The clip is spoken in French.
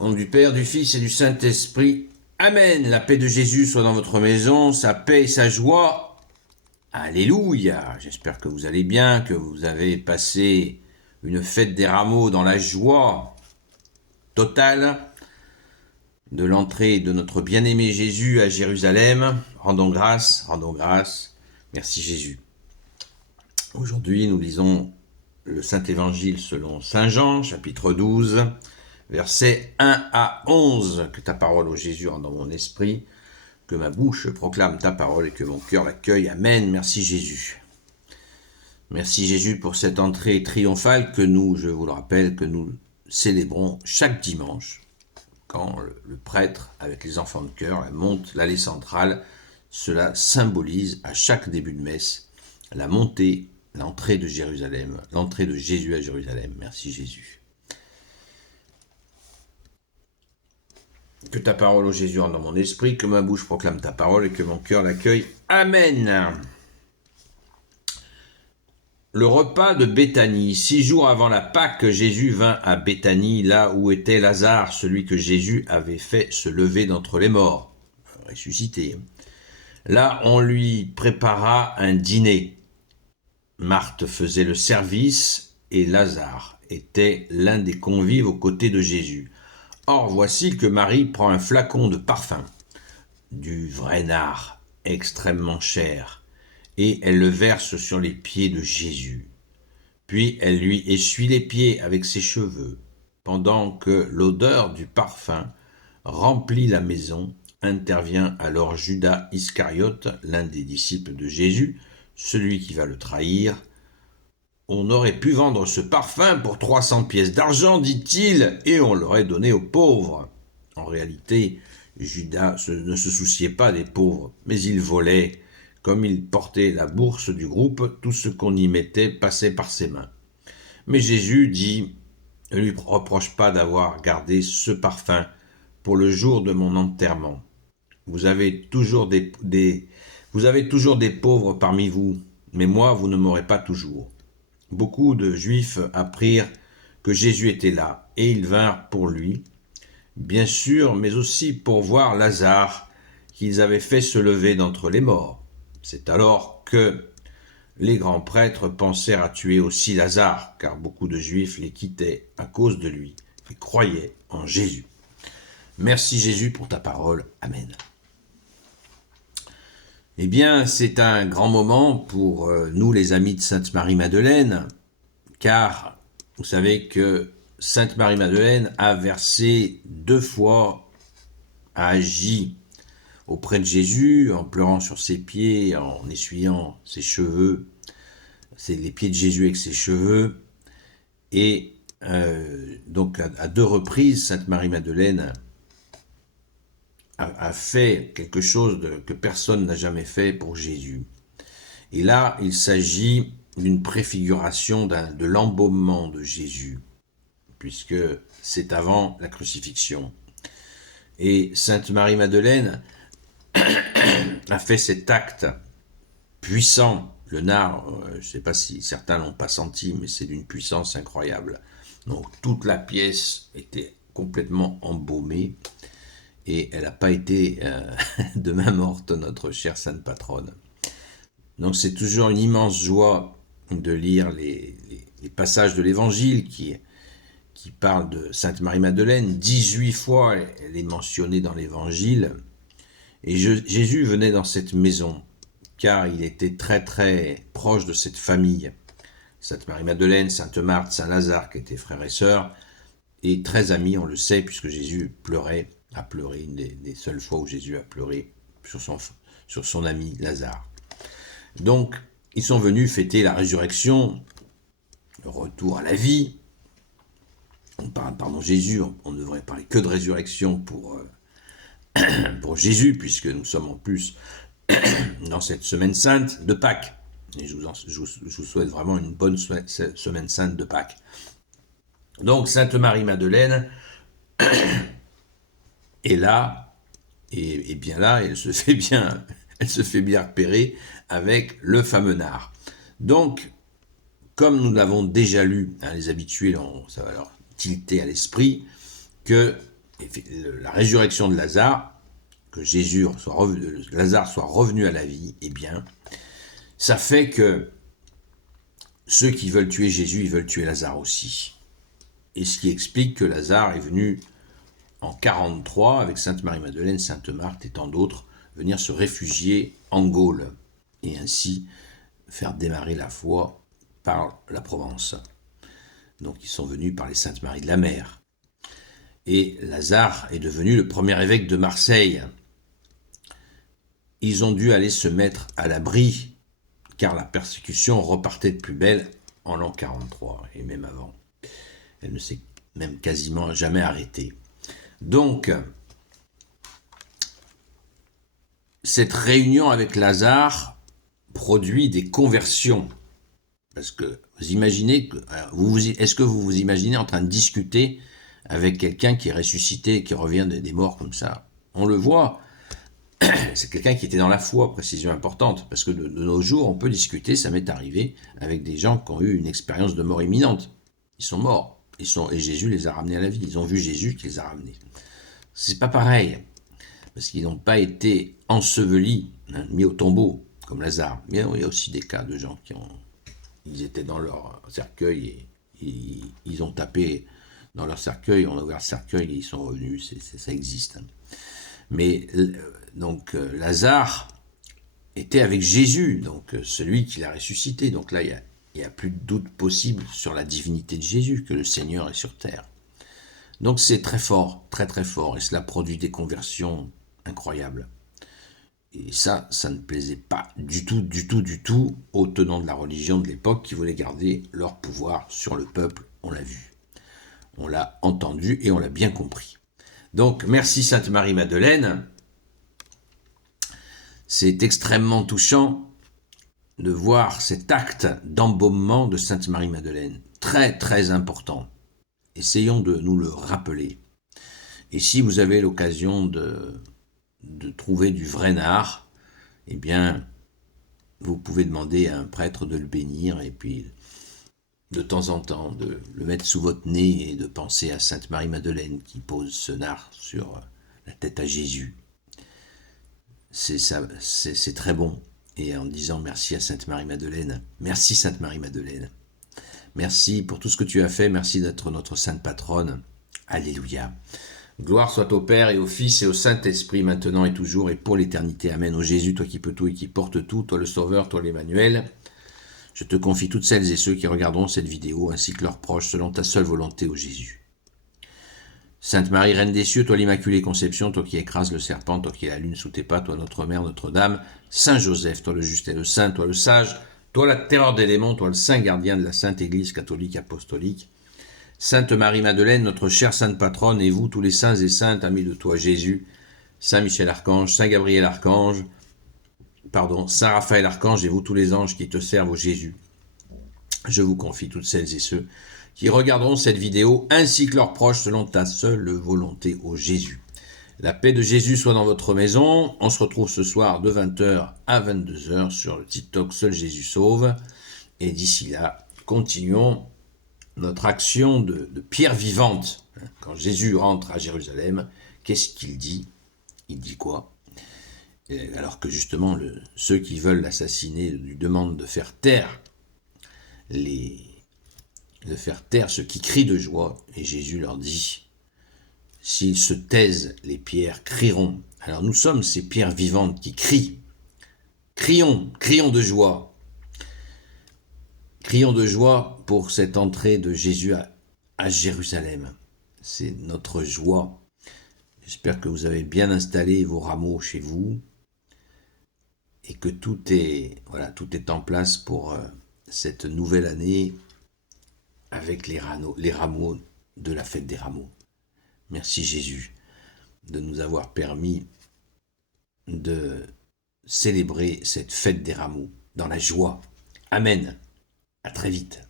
Au nom du Père, du Fils et du Saint-Esprit. Amen. La paix de Jésus soit dans votre maison, sa paix et sa joie. Alléluia. J'espère que vous allez bien, que vous avez passé une fête des rameaux dans la joie totale de l'entrée de notre bien-aimé Jésus à Jérusalem. Rendons grâce, rendons grâce. Merci Jésus. Aujourd'hui, nous lisons le Saint-Évangile selon Saint Jean, chapitre 12, versets 1 à 11. Que ta parole, ô Jésus, rentre dans mon esprit, que ma bouche proclame ta parole et que mon cœur l'accueille. Amen. Merci Jésus. Merci Jésus pour cette entrée triomphale que nous, je vous le rappelle, que nous célébrons chaque dimanche, quand le prêtre, avec les enfants de chœur, monte l'allée centrale. Cela symbolise à chaque début de messe la montée, l'entrée de Jérusalem, l'entrée de Jésus à Jérusalem. Merci Jésus. Que ta parole, ô Jésus, entre dans mon esprit, que ma bouche proclame ta parole et que mon cœur l'accueille. Amen. Le repas de Béthanie. 6 jours avant la Pâque, Jésus vint à Béthanie, là où était Lazare, celui que Jésus avait fait se lever d'entre les morts, ressuscité. Là, on lui prépara un dîner. Marthe faisait le service et Lazare était l'un des convives aux côtés de Jésus. Or, voici que Marie prend un flacon de parfum, du vrai nard, extrêmement cher, et elle le verse sur les pieds de Jésus. Puis elle lui essuie les pieds avec ses cheveux, pendant que l'odeur du parfum remplit la maison. Intervient alors Judas Iscariote, l'un des disciples de Jésus, celui qui va le trahir. On aurait pu vendre ce parfum pour 300 pièces d'argent, dit-il, et on l'aurait donné aux pauvres. En réalité, Judas ne se souciait pas des pauvres, mais il volait. Comme il portait la bourse du groupe, tout ce qu'on y mettait passait par ses mains. Mais Jésus dit, ne lui reproche pas d'avoir gardé ce parfum pour le jour de mon enterrement. Vous avez toujours des pauvres parmi vous, mais moi, vous ne m'aurez pas toujours. Beaucoup de Juifs apprirent que Jésus était là, et ils vinrent pour lui, bien sûr, mais aussi pour voir Lazare, qu'ils avaient fait se lever d'entre les morts. C'est alors que les grands prêtres pensèrent à tuer aussi Lazare, car beaucoup de Juifs les quittaient à cause de lui, et croyaient en Jésus. Merci Jésus pour ta parole. Amen. Eh bien, c'est un grand moment pour nous, les amis de Sainte Marie-Madeleine, car vous savez que Sainte Marie-Madeleine a versé 2 fois, a agi auprès de Jésus, en pleurant sur ses pieds, en essuyant ses cheveux, c'est les pieds de Jésus avec ses cheveux, et donc à 2 reprises, Sainte Marie-Madeleine a fait quelque chose que personne n'a jamais fait pour Jésus. Et là, il s'agit d'une préfiguration de l'embaumement de Jésus, puisque c'est avant la crucifixion. Et Sainte Marie-Madeleine a fait cet acte puissant. Le nard, je ne sais pas si certains l'ont pas senti, mais c'est d'une puissance incroyable. Donc toute la pièce était complètement embaumée, et elle n'a pas été de main morte, notre chère sainte patronne. Donc c'est toujours une immense joie de lire les passages de l'Évangile qui parlent de Sainte Marie-Madeleine. 18 fois elle est mentionnée dans l'Évangile. Et Jésus venait dans cette maison, car il était très très proche de cette famille. Sainte Marie-Madeleine, Sainte Marthe, Saint Lazare, qui étaient frères et sœurs, et très amis, on le sait, puisque Jésus a pleuré, une des seules fois où Jésus a pleuré sur son ami Lazare. Donc, ils sont venus fêter la résurrection, le retour à la vie. On parle, pardon, Jésus, on ne devrait parler que de résurrection pour Jésus, puisque nous sommes en plus dans cette semaine sainte de Pâques. Et je vous souhaite vraiment une bonne semaine sainte de Pâques. Donc, Sainte Marie-Madeleine est là, et bien là, elle se fait bien repérer avec le fameux nard. Donc, comme nous l'avons déjà lu, les habitués, ça va leur tilter à l'esprit, que la résurrection de Lazare, que Lazare soit revenu à la vie, eh bien, ça fait que ceux qui veulent tuer Jésus, ils veulent tuer Lazare aussi. Et ce qui explique que Lazare est venu en 43, avec Sainte Marie-Madeleine, Sainte Marthe et tant d'autres, venir se réfugier en Gaule, et ainsi faire démarrer la foi par la Provence. Donc ils sont venus par les Saintes Maries de la Mer. Et Lazare est devenu le premier évêque de Marseille. Ils ont dû aller se mettre à l'abri, car la persécution repartait de plus belle en l'an 43, et même avant. Elle ne s'est même quasiment jamais arrêtée. Donc, cette réunion avec Lazare produit des conversions. Parce que vous imaginez, est-ce que vous vous imaginez en train de discuter avec quelqu'un qui est ressuscité, qui revient des morts comme ça? On le voit, c'est quelqu'un qui était dans la foi, précision importante, parce que de nos jours, on peut discuter, ça m'est arrivé, avec des gens qui ont eu une expérience de mort imminente. Ils sont morts, et Jésus les a ramenés à la vie, ils ont vu Jésus qui les a ramenés. C'est pas pareil, parce qu'ils n'ont pas été ensevelis, mis au tombeau, comme Lazare. Mais il y a aussi des cas de gens ils étaient dans leur cercueil et ils ont tapé dans leur cercueil, on a ouvert le cercueil et ils sont revenus, ça existe. Mais donc Lazare était avec Jésus, donc celui qui l'a ressuscité. Donc là, il n'y a plus de doute possible sur la divinité de Jésus, que le Seigneur est sur terre. Donc c'est très fort, très très fort, et cela produit des conversions incroyables. Et ça ne plaisait pas du tout aux tenants de la religion de l'époque qui voulaient garder leur pouvoir sur le peuple, on l'a vu. On l'a entendu et on l'a bien compris. Donc merci Sainte Marie-Madeleine. C'est extrêmement touchant de voir cet acte d'embaumement de Sainte Marie-Madeleine. Très très important. Essayons de nous le rappeler. Et si vous avez l'occasion de trouver du vrai nard, eh bien, vous pouvez demander à un prêtre de le bénir et puis de temps en temps de le mettre sous votre nez et de penser à Sainte Marie-Madeleine qui pose ce nard sur la tête à Jésus. C'est très bon. Et en disant merci à Sainte Marie-Madeleine, merci Sainte Marie-Madeleine, merci pour tout ce que tu as fait, merci d'être notre sainte patronne. Alléluia. Gloire soit au Père et au Fils et au Saint-Esprit, maintenant et toujours et pour l'éternité. Amen. Ô Jésus, toi qui peux tout et qui portes tout, toi le Sauveur, toi l'Emmanuel, je te confie toutes celles et ceux qui regarderont cette vidéo, ainsi que leurs proches, selon ta seule volonté, ô Jésus. Sainte Marie, Reine des cieux, toi l'Immaculée Conception, toi qui écrases le serpent, toi qui es la lune sous tes pas, toi notre Mère, Notre-Dame, Saint Joseph, toi le juste et le saint, toi le sage, toi la terreur des démons, toi le saint gardien de la Sainte Église catholique apostolique, Sainte Marie-Madeleine, notre chère sainte patronne, et vous, tous les saints et saintes, amis de toi, Jésus, Saint Michel Archange, Saint Gabriel Archange, Saint Raphaël Archange, et vous, tous les anges qui te servent, au Jésus. Je vous confie toutes celles et ceux qui regarderont cette vidéo, ainsi que leurs proches, selon ta seule volonté, ô Jésus. La paix de Jésus soit dans votre maison. On se retrouve ce soir de 20h à 22h sur le TikTok Seul Jésus Sauve. Et d'ici là, continuons notre action de pierre vivante. Quand Jésus rentre à Jérusalem, qu'est-ce qu'il dit? Il dit quoi? Alors que justement, ceux qui veulent l'assassiner lui demandent de faire taire ceux qui crient de joie. Et Jésus leur dit, s'ils se taisent, les pierres crieront. Alors nous sommes ces pierres vivantes qui crient. Crions de joie. Crions de joie pour cette entrée de Jésus à Jérusalem. C'est notre joie. J'espère que vous avez bien installé vos rameaux chez vous et que tout est en place pour cette nouvelle année avec les rameaux de la fête des rameaux. Merci Jésus de nous avoir permis de célébrer cette fête des rameaux dans la joie. Amen. À très vite.